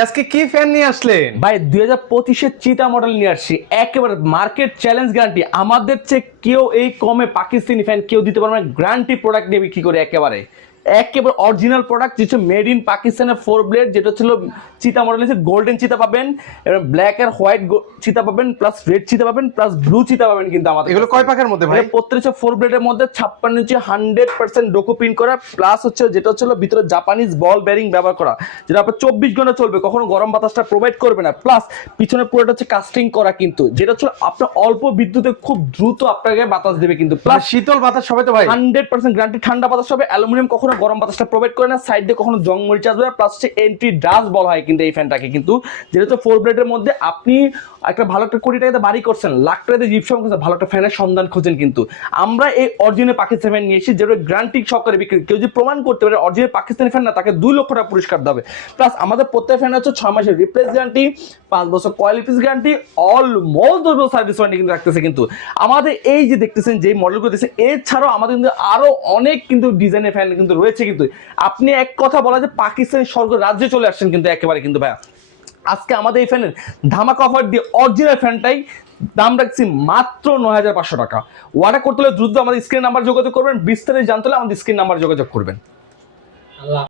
আজকে কি ফ্যান নিয়ে আসলেন ভাই 2025-এর চিতা মডেল নিয়ে আসছি, একেবারে মার্কেট চ্যালেঞ্জ গ্যারান্টি। আমাদের চেয়ে কেউ এই কমে পাকিস্তানি ফ্যান কেউ দিতে পারবে না, গ্যারান্টি প্রোডাক্ট দিয়ে বিক্রি করে একেবারে একেবারে অরিজিনাল প্রোডাক্ট, যেটা মেড ইন পাকিস্তানের 4 ব্লেড, যেটা ছিল চিতা মডেল হচ্ছে গোল্ডেন চিতা পাবেন, ব্ল্যাক আর হোয়াইট চিতা পাবেন, প্লাস রেড চিতা পাবেন, প্লাস ব্লু চিতা পাবেন। কিন্তু আমাদের এগুলো কয় পাকের মধ্যে ভাই? প্রত্যেকটা 4 ব্লেডের মধ্যে 56 ইঞ্চি 100% ডোকো প্রিন্ট করা, প্লাস হচ্ছে যেটা হচ্ছে ভিতরে জাপানিজ বল বেয়ারিং ব্যবহার করা, যেটা আপনার 24 ঘন্টা চলবে, কখনো গরম বাতাসটা প্রোভাইড করবে না। প্লাস পিছনে পুরোটা হচ্ছে কাস্টিং করা, কিন্তু যেটা হচ্ছে আপনার অল্প বিদ্যুতে খুব দ্রুত আপনাকে বাতাস দেবে, কিন্তু প্লাস শীতল বাতাস হবে তো ভাই? 100% গ্যারান্টি, ঠান্ডা বাতাস হবে। অ্যালুমিনিয়াম কখনো গরম বাতাসটা প্রোভাইড করে না, সাইড দিয়ে কখনো জং মরিচা আসবে না। প্লাস হচ্ছে এন্ট্রি ডাস্ট বলা হয় কিন্তু এই ফ্যানটাকে, কিন্তু যেটা হচ্ছে 4 ব্লেডের মধ্যে আপনি একটা ভালো একটা কোটি টাকাতে বাড়ি করছেন, লাখ টাকাতে জিপসাম করছেন, ভালো একটা ফ্যানের সন্ধান খোঁজেন, কিন্তু আমরা এই অরিজিনাল পাকিস্তানি ফ্যান নিয়ে এসেছি, যেটা গ্যারান্টি সহকারে বিক্রি। কেউ যদি প্রমাণ করতে পারে অরিজিনাল পাকিস্তানি ফ্যান না, তাকে 2 লক্ষ টাকা পুরস্কার দেবে। প্লাস আমাদের প্রত্যেক ফ্যান হচ্ছে 6 মাসের রিপ্লেস গ্যারান্টি, 5 বছর কয়েল রিপ্লেস গ্যারান্টি, অলমোস্ট 10 বছর সার্ভিস ওয়ারেন্টি কিন্তু রাখতেছে। কিন্তু আমাদের এই যে দেখতেছেন যে মডেলগুলো দেখছেন, এছাড়াও আমাদের কিন্তু আরো অনেক কিন্তু ডিজাইনের ফ্যান কিন্তু রয়েছে। কিন্তু আপনি এক কথা বলা যে পাকিস্তানি স্বর্গ রাজ্যে চলে আসছেন কিন্তু একেবারে, কিন্তু ভাইয়া আজকে আমাদের এই ফ্যানের ধামাকা অফার দিয়ে অরিজিনাল ফ্যানটাই দাম রাখছি মাত্র 9500 টাকা। অর্ডার করতে হলে দ্রুত আমাদের স্ক্রিন নাম্বার যোগাযোগ করবেন, বিস্তারিত জানতে হলে আমাদের স্ক্রিন নাম্বার যোগাযোগ করবেন।